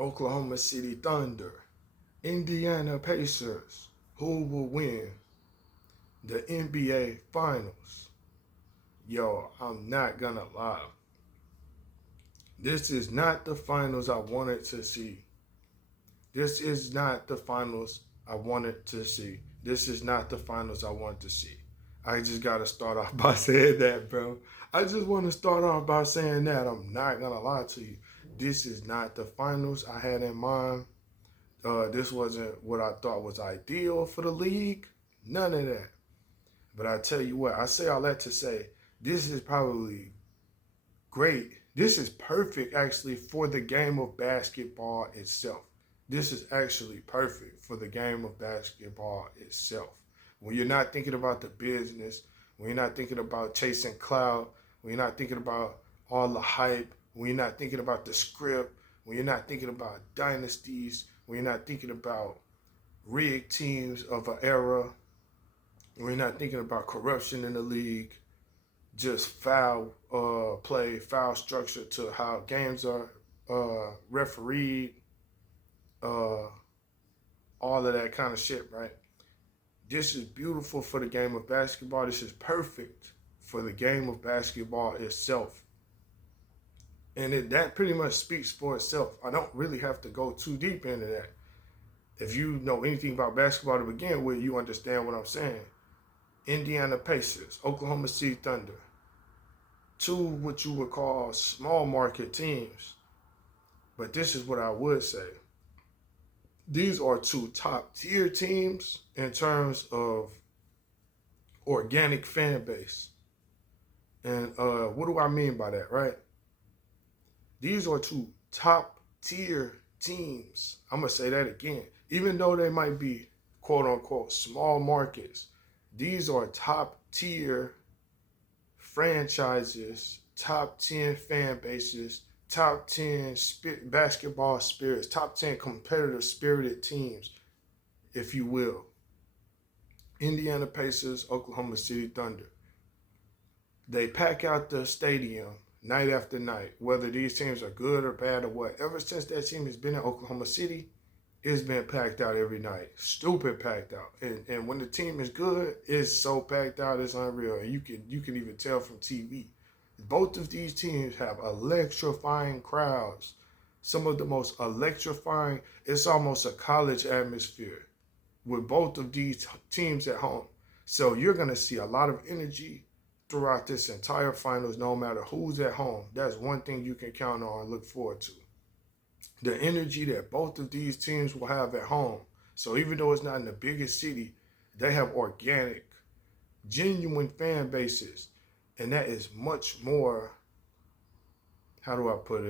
Oklahoma City Thunder, Indiana Pacers. Who will win the NBA Finals? Yo, I'm not gonna lie. This is not the finals I wanted to see. This is not the finals I wanted to see. This is not the finals I want to see. I just gotta start off by saying that, bro. I just want to start off by saying that. I'm not gonna lie to you. This is not the finals I had in mind. This wasn't what I thought was ideal for the league. None of that. But I tell you what, I say all that to say, this is probably great. This is perfect actually for the game of basketball itself. This is actually perfect for the game of basketball itself. When you're not thinking about the business, when you're not thinking about chasing clout, when you're not thinking about all the hype, when you're not thinking about the script, when you're not thinking about dynasties, when you're not thinking about rigged teams of an era, when you're not thinking about corruption in the league, just foul play, foul structure to how games are refereed, all of that kind of shit, right? This is beautiful for the game of basketball. This is perfect for the game of basketball itself. And that pretty much speaks for itself. I don't really have to go too deep into that. If you know anything about basketball to begin with, you understand what I'm saying. Indiana Pacers, Oklahoma City Thunder. Two what you would call small market teams. But this is what I would say. These are two top tier teams in terms of organic fan base. And what do I mean by that, right? These are two top tier teams. I'm going to say that again. Even though they might be quote unquote small markets, these are top tier franchises, top 10 fan bases, top 10 basketball spirits, top 10 competitive spirited teams, if you will. Indiana Pacers, Oklahoma City Thunder. They pack out the stadium night after night, whether these teams are good or bad or what. Ever since that team has been in Oklahoma City, it's been packed out every night. Stupid packed out. And when the team is good, it's so packed out, it's unreal. And you can even tell from TV. Both of these teams have electrifying crowds. Some of the most electrifying, it's almost a college atmosphere with both of these teams at home. So you're going to see a lot of energy throughout this entire finals, no matter who's at home. That's one thing you can count on and look forward to. The energy that both of these teams will have at home. So even though it's not in the biggest city, they have organic, genuine fan bases. And that is much more, how do I put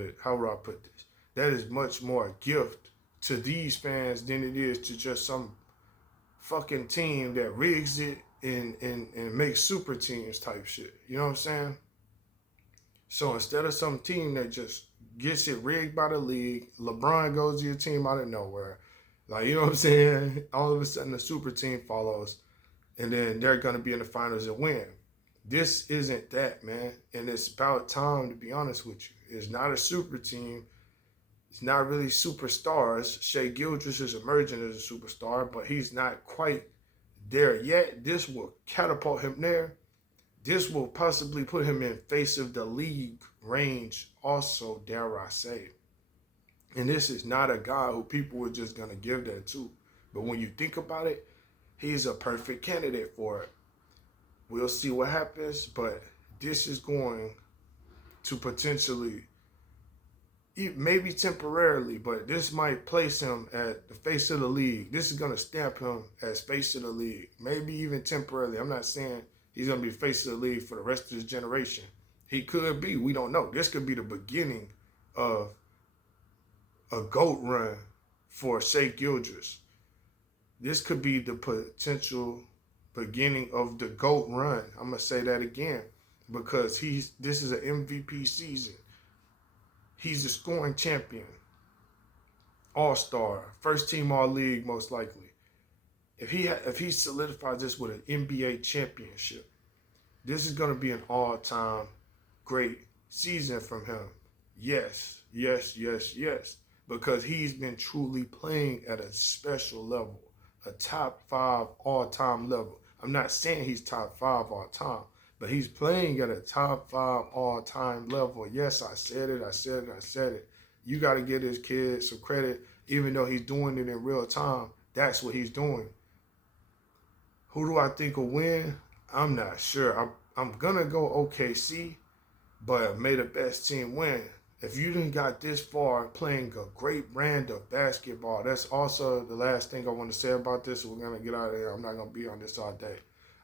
this? That is much more a gift to these fans than it is to just some fucking team that rigs it and makes super teams type shit. You know what I'm saying? So instead of some team that just gets it rigged by the league, LeBron goes to your team out of nowhere. Like, you know what I'm saying? All of a sudden, the super team follows, and then they're going to be in the finals and win. This isn't that, man. And it's about time, to be honest with you. It's not a super team. It's not really superstars. Shai Gilgeous is emerging as a superstar, but he's not quite there yet. This will catapult him there. This will possibly put him in face of the league range also, dare I say. And this is not a guy who people were just going to give that to. But when you think about it, he's a perfect candidate for it. We'll see what happens, but this is going to potentially, maybe temporarily, but this might place him at the face of the league. This is going to stamp him as face of the league, maybe even temporarily. I'm not saying he's going to be face of the league for the rest of his generation. He could be. We don't know. This could be the beginning of a GOAT run for Shai Gilgeous. This could be the potential beginning of the GOAT run. I'm going to say that again because this is an MVP season. He's a scoring champion, all-star, first team all-league most likely. If he solidifies this with an NBA championship, this is going to be an all-time great season from him. Yes, yes, yes, yes. because he's been truly playing at a special level, a top 5 all-time level. I'm not saying he's top 5 all time, but he's playing at a top 5 all-time level. Yes, I said it, I said it, I said it. You got to give this kid some credit, even though he's doing it in real time. That's what he's doing. Who do I think will win? I'm not sure. I'm going to go OKC, but may the best team win. If you didn't got this far playing a great brand of basketball, that's also the last thing I want to say about this. We're going to get out of here. I'm not going to be on this all day.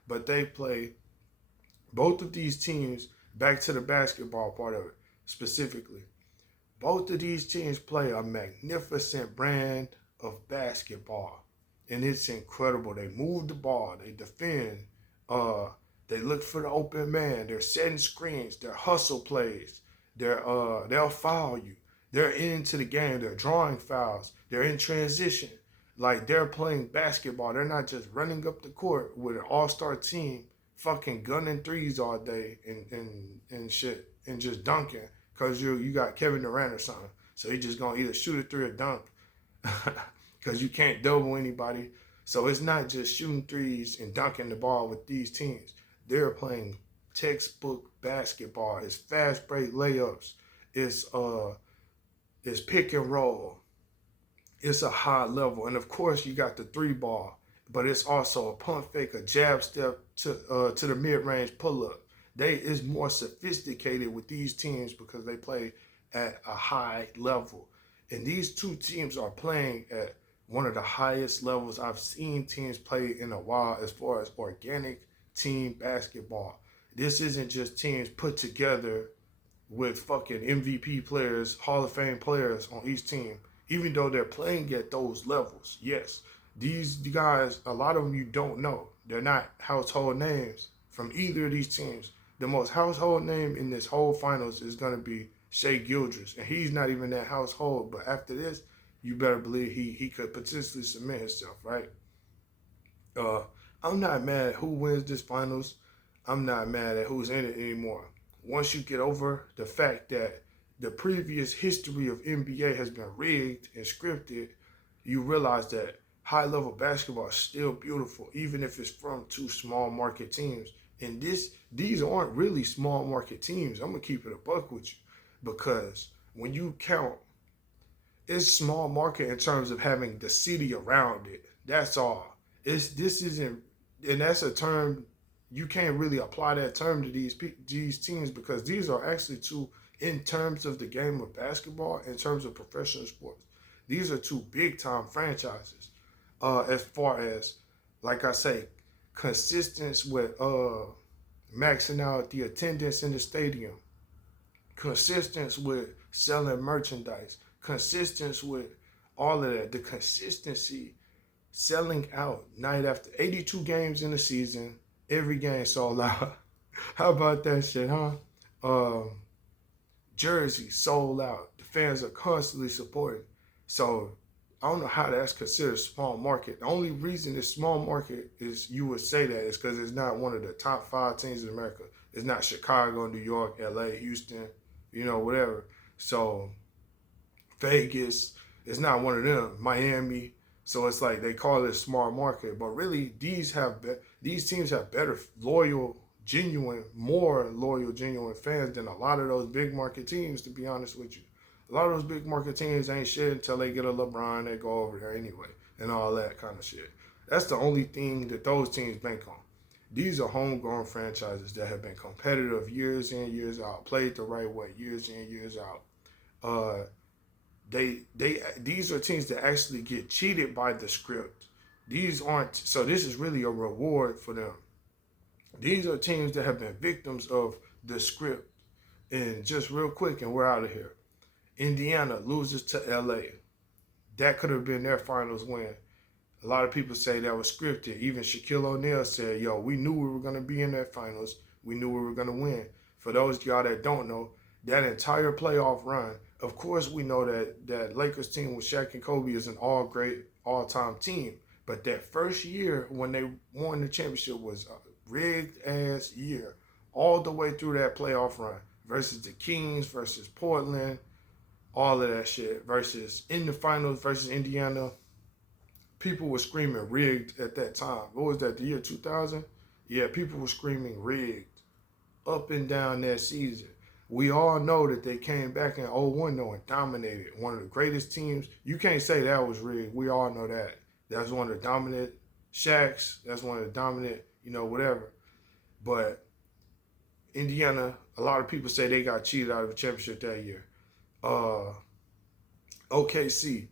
But they play, both of these teams, back to the basketball part of it specifically, both of these teams play a magnificent brand of basketball. And it's incredible. They move the ball. They defend. They look for the open man. They're setting screens. They're hustle plays. They'll foul you. They're into the game. They're drawing fouls. They're in transition. Like, they're playing basketball. They're not just running up the court with an all-star team fucking gunning threes all day and shit and just dunking because you got Kevin Durant or something. So he just going to either shoot a three or dunk because you can't double anybody. So it's not just shooting threes and dunking the ball with these teams. They're playing textbook basketball. It's fast break layups. It's pick and roll. It's a high level. And of course you got the 3-ball, but it's also a pump fake, a jab step to the mid-range pull-up. It's more sophisticated with these teams because they play at a high level. And these two teams are playing at one of the highest levels I've seen teams play in a while as far as organic team basketball. This isn't just teams put together with fucking MVP players, Hall of Fame players on each team, even though they're playing at those levels. Yes, these guys, a lot of them you don't know. They're not household names from either of these teams. The most household name in this whole finals is going to be Shai Gilgeous, and he's not even that household. But after this, you better believe he could potentially cement himself, right? I'm not mad at who wins this finals. I'm not mad at who's in it anymore. Once you get over the fact that the previous history of NBA has been rigged and scripted, you realize that high-level basketball is still beautiful, even if it's from two small market teams. And these aren't really small market teams. I'm going to keep it a buck with you, because when you count, it's small market in terms of having the city around it. That's all. This isn't, and that's a term, you can't really apply that term to these teams, because these are actually two, in terms of the game of basketball, in terms of professional sports, these are two big-time franchises. As far as, like I say, consistency with maxing out the attendance in the stadium, consistency with selling merchandise, consistency with all of that, the consistency selling out night after 82 games in the season, every game sold out. How about that shit, huh? Jersey sold out. The fans are constantly supporting. So I don't know how that's considered small market. The only reason it's small market is you would say that is because it's not one of the top 5 teams in America. It's not Chicago, New York, LA, Houston, whatever. So Vegas, it's not one of them. Miami. So it's like they call it small market, but really these teams have better more loyal, genuine fans than a lot of those big market teams, to be honest with you. A lot of those big market teams ain't shit until they get a LeBron, they go over there anyway, and all that kind of shit. That's the only thing that those teams bank on. These are homegrown franchises that have been competitive years in, years out, played the right way years in, years out. These are teams that actually get cheated by the script. These aren't, so this is really a reward for them. These are teams that have been victims of the script. And just real quick, and we're out of here. Indiana loses to LA. That could have been their finals win. A lot of people say that was scripted. Even Shaquille O'Neal said, yo, we knew we were going to be in that finals. We knew we were going to win. For those of y'all that don't know, that entire playoff run, of course we know that Lakers team with Shaq and Kobe is an all-time team. But that first year when they won the championship was a rigged-ass year. All the way through that playoff run. Versus the Kings, versus Portland, all of that shit. Versus in the finals versus Indiana, people were screaming rigged at that time. What was that, the year 2000? Yeah, people were screaming rigged up and down that season. We all know that they came back in 01 though and dominated. One of the greatest teams. You can't say that was rigged. We all know that. That's one of the dominant Shaqs. That's one of the dominant, whatever. But Indiana, a lot of people say they got cheated out of the championship that year. OKC,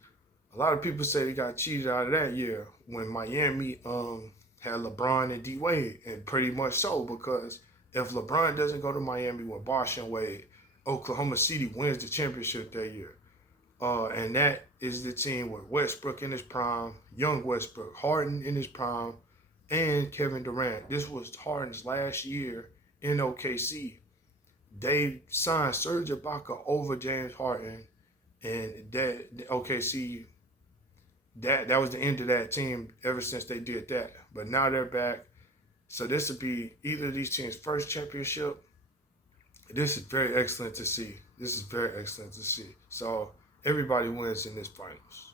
a lot of people say they got cheated out of that year when Miami had LeBron and D Wade, and pretty much so, because if LeBron doesn't go to Miami with Bosh and Wade, Oklahoma City wins the championship that year. And that is the team with Westbrook in his prime, young Westbrook, Harden in his prime, and Kevin Durant. This was Harden's last year in OKC. They signed Serge Ibaka over James Harden, and that OKC, that was the end of that team ever since they did that. But now they're back. So this would be either of these teams' first championship. This is very excellent to see. So everybody wins in this finals.